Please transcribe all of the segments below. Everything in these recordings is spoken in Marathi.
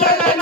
Yeah.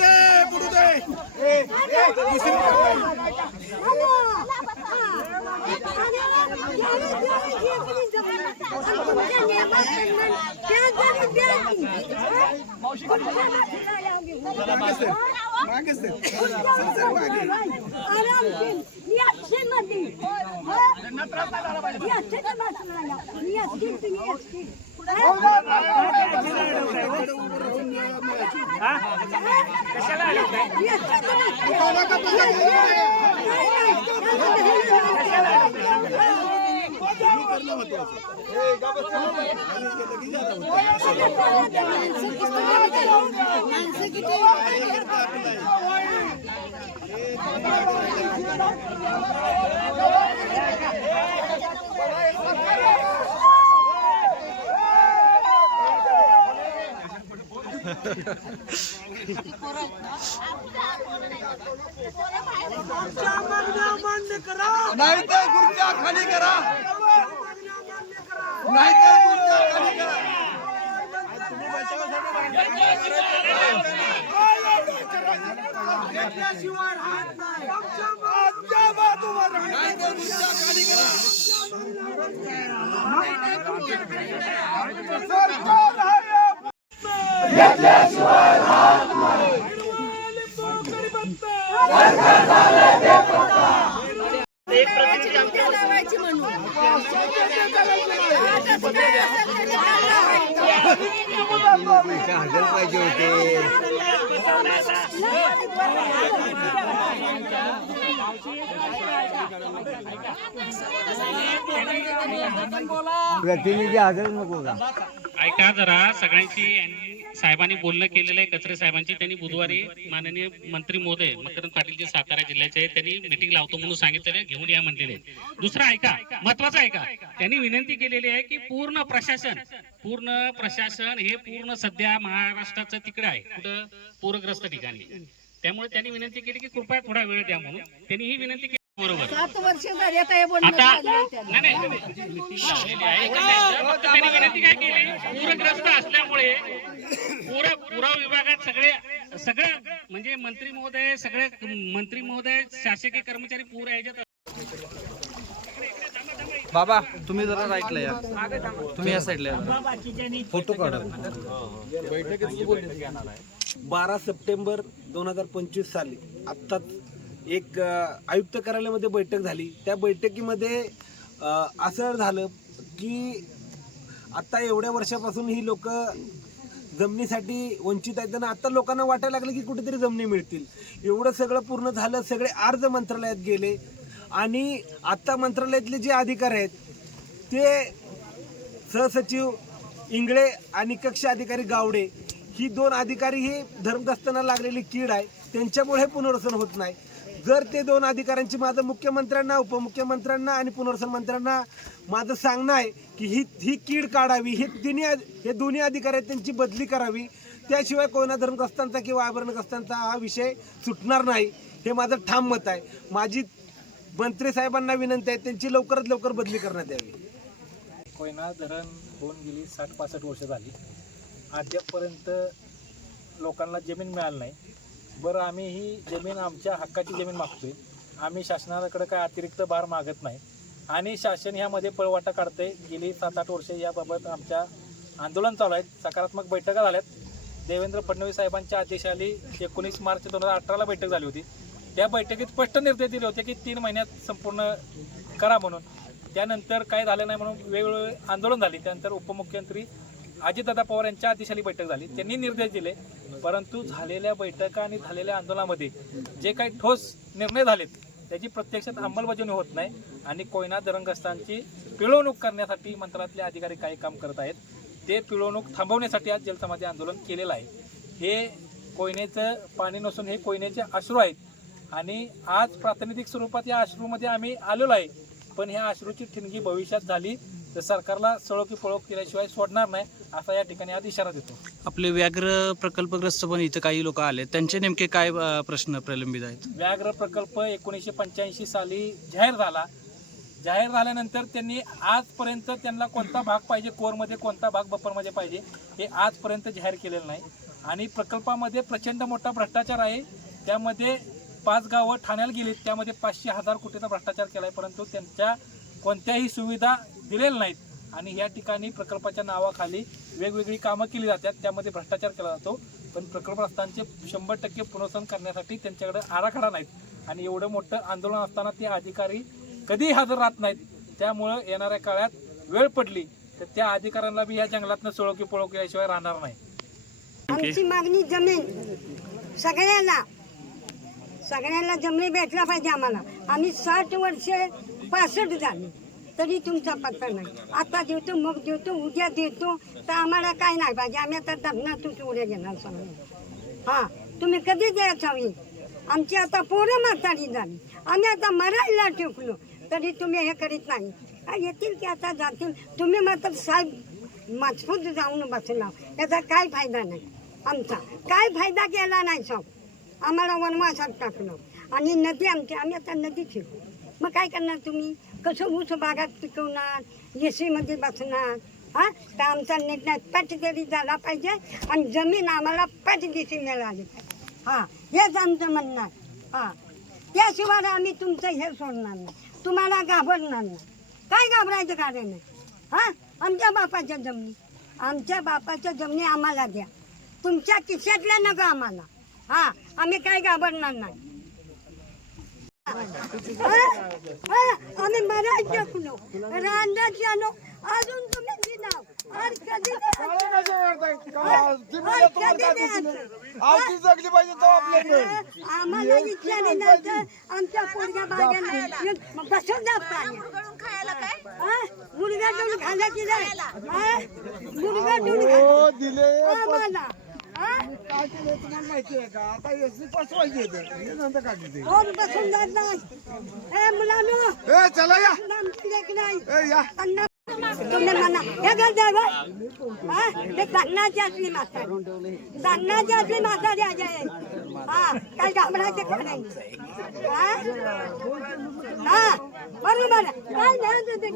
दे पुढे दे Amca ne yaptın lan? Gel gel gel. Mangısın. Sen bakayım. Aram kim? Niye çemadın? Ne traftan arabayla? Niye çekemezsin lan ya? Niye kimsin? Niye kimsin? कशाला आलं नाही तर खुर्च्या खाली करा। नाही. तर खुर्च्या खाली करा? नाही. खाली करा हजर पाहिजे होते प्रतिनिधी हजर नको का? ऐका जरा सगळ्यांची यांनी साहेबांनी बोलणं केलेलं आहे. कचरे साहेबांची त्यांनी बुधवारी माननीय मंत्री मोदय मकरंद पाटील जे सातारा जिल्ह्याचे आहेत त्यांनी मिटिंग लावतो म्हणून सांगितलेलं घेऊन या म्हणलेले दुसरं ऐका महत्वाचं ऐका त्यांनी विनंती केलेली आहे की पूर्ण प्रशासन पूर्ण प्रशासन हे पूर्ण सध्या महाराष्ट्राचं तिकडे आहे. कुठं? पूरग्रस्त ठिकाणी. त्यामुळे त्यांनी विनंती केली की कृपया थोडा वेळ द्या म्हणून. त्यांनी ही विनंती केली. सात वर्ष झाली आता हे बोलणं आता चाललंय त्याला. नाही नाही meeting लावलेली आहे. कसं आहे, फक्त त्यांनी विनंती काय केली? पूरग्रस्त असल्यामुळे पूर पुराव विभागात सगळे सगळं म्हणजे मंत्री महोदय सगळे मंत्री महोदय शासकीय कर्मचारी पूर्ण याच्यात बाबा तुम्ही जरा राईटला या. तुम्ही या साईडला या. फोटो काढा. बारा सप्टेंबर दोन हजार पंचवीस साली आत्ताच एक आयुक्त कार्यालयामध्ये बैठक झाली. त्या बैठकीमध्ये असं झालं की आत्ता एवढ्या वर्षापासून ही लोक जमिनीसाठी वंचित आहेत आणि आता लोकांना वाटायला लागलं की कुठेतरी जमिनी मिळतील. एवढं सगळं पूर्ण झालं सगळे अर्ज मंत्रालयात गेले. आणि आत्ता मंत्रालयातले जे अधिकारी आहेत ते सहसचिव इंगळे आणि कक्ष अधिकारी गावडे ही दोन अधिकारी हे धर्मदस्तांना लागलेली कीड आहे. त्यांच्यामुळे हे पुनर्वसन होत नाही. जर ते दोन अधिकाऱ्यांची माझं मुख्यमंत्र्यांना उपमुख्यमंत्र्यांना आणि पुनर्वसन मंत्र्यांना माझं सांगणं आहे की ही ही कीड काढावी हे तिन्ही हे दोन्ही अधिकारी आहेत त्यांची बदली करावी. त्याशिवाय कोयना धर्मग्रस्तांचा किंवा आभरणग्रस्तांचा हा विषय सुटणार नाही. हे माझं ठाम मत आहे. माझी मंत्री साहेबांना विनंती आहे त्यांची लवकरात लवकर बदली करण्यात यावी. कोयना धरण होऊन गेली साठ पासष्ट वर्ष झाली. अद्यापपर्यंत लोकांना जमीन मिळाली नाही. बरं आम्ही ही जमीन आमच्या हक्काची जमीन मागतोय. आम्ही शासनाकडे काय अतिरिक्त भार मागत नाही. आणि शासन ह्यामध्ये पळवाटा काढतंय. गेली सात आठ वर्षे याबाबत आमच्या आंदोलन चालू आहेत. सकारात्मक बैठका झाल्यात. देवेंद्र फडणवीस साहेबांच्या आदेशाली एकोणीस मार्च दोन हजार अठराला बैठक झाली होती. त्या बैठकीत स्पष्ट निर्देश दिले होते की तीन महिन्यात संपूर्ण करा म्हणून. त्यानंतर काय झालं नाही म्हणून वेगवेगळे आंदोलन झाली. त्यानंतर उपमुख्यमंत्री अजितदादा पवार यांच्या आदेशाली बैठक झाली. त्यांनी निर्देश दिले परंतु झालेल्या बैठका आणि झालेल्या आंदोलनामध्ये जे काही ठोस निर्णय झालेत त्याची प्रत्यक्षात अंमलबजावणी होत नाही आणि कोयना धरणग्रस्तांची पिळवणूक करण्यासाठी मंत्रालयातले अधिकारी काही काम करत आहेत. ते पिळवणूक थांबवण्यासाठी आज जलसमाधी आंदोलन केलेलं आहे. हे कोयनेचं पाणी नसून हे कोयनेचे अश्रू आहेत आणि आज प्रातिनिधिक स्वरूपात या अश्रूमध्ये आम्ही आलेलो आहे. पण ह्या अश्रूची ठिणगी भविष्यात झाली तर सरकारला सळो की पळो केल्याशिवाय सोडणार नाही. असा या ठिकाणी आज इशारा देतो. आपले व्याघ्र प्रकल्पग्रस्त पण इथं काही लोक आले त्यांचे नेमके काय अं, प्रश्न प्रलंबित आहेत? व्याघ्र प्रकल्प एकोणीसशे पंच्याऐंशी साली जाहीर झाला. जाहीर झाल्यानंतर त्यांनी आजपर्यंत त्यांना कोणता भाग पाहिजे कोरमध्ये कोणता भाग बफरमध्ये पाहिजे हे आजपर्यंत जाहीर केलेलं नाही. आणि प्रकल्पामध्ये प्रचंड मोठा भ्रष्टाचार आहे. त्यामध्ये पाच गावं ठाण्याला गेलीत. त्यामध्ये पाचशे हजार कोटीचा भ्रष्टाचार केला आहे परंतु त्यांच्या कोणत्याही सुविधा दिलेल्या नाहीत. आणि या ठिकाणी प्रकल्पाच्या नावाखाली वेगवेगळी कामं केली जातात. त्यामध्ये भ्रष्टाचार केला जातो. पण प्रकल्पग्रस्तांचे शंभर टक्के पुनर्वसन करण्यासाठी त्यांच्याकडे आराखडा नाहीत. आणि एवढं मोठं आंदोलन असताना ते अधिकारी कधीही हजर राहत नाहीत. त्यामुळं येणाऱ्या काळात वेळ पडली तर त्या अधिकाऱ्यांना बी या जंगलातनं सोळो की पळो केल्याशिवाय राहणार नाही. आमची मागणी जमीन. सगळ्याला सगळ्यांना जमिनी भेटला पाहिजे आम्हाला. आम्ही साठ वर्षे पासष्ट झाली. तरी तुमचा पत्ता नाही. आता देतो मग देतो उद्या देतो तर आम्हाला काय नाही पाहिजे. आम्ही आता धरणातून उद्या घेणार सगळं. हां तुम्ही कधी द्यायचं हवी आमची आता पोरं म्हातारी झाली. आम्ही आता मरायला ठेवलो तरी तुम्ही हे करीत नाही. काय येतील की आता जातील. तुम्ही मात्र साहेब मजबूत जाऊन बसला. याचा काय फायदा नाही. आमचा काय फायदा केला नाही साहेब? आम्हाला वनवासात टाकलं. आणि नदी आमची आम्ही आता नदी फिरू मग काय करणार तुम्ही? कसं ऊस बागात पिकवणार ए सीमध्ये बसणार? हां? तर आमचा निर्णय पट जरी झाला पाहिजे आणि जमीन आम्हाला पट दिशी मिळाली पाहिजे. हां हेच आमचं म्हणणं आहे. हां. त्याशिवाय आम्ही तुमचं हे सोडणार नाही. तुम्हाला घाबरणार नाही. काय घाबरायचं कारण नाही हां? आमच्या बापाच्या जमिनी. आमच्या बापाच्या जमिनी आम्हाला द्या. तुमच्या किश्यातल्या नका आम्हाला. हां आम्ही काय घाबरणार नाही. आम्ही मरायला टाकलो रांडात आलो अजून तुम्ही दिनाव आज कधी जगली पाहिजे तो आपल्याकडे आम्हाला विचारल्यानंतर आमच्या पोरग्या बसून जात दिले हा? काय केलं तुम्हाला माहिती आहे का? आता एसटी पाठवायची होते हे नंतर काढली ते कोण बसून जात नाही ए मुलांनो ए चला या. आमची लेक नाही ए या. त्यांना तुम्ही म्हणा हे घर द्यावं हा हे धान्याची असली माता धान्याची असली माता द्यायची आहे हा काय घाबरायचं का नाही? हा हा बरोबर. काय नाही.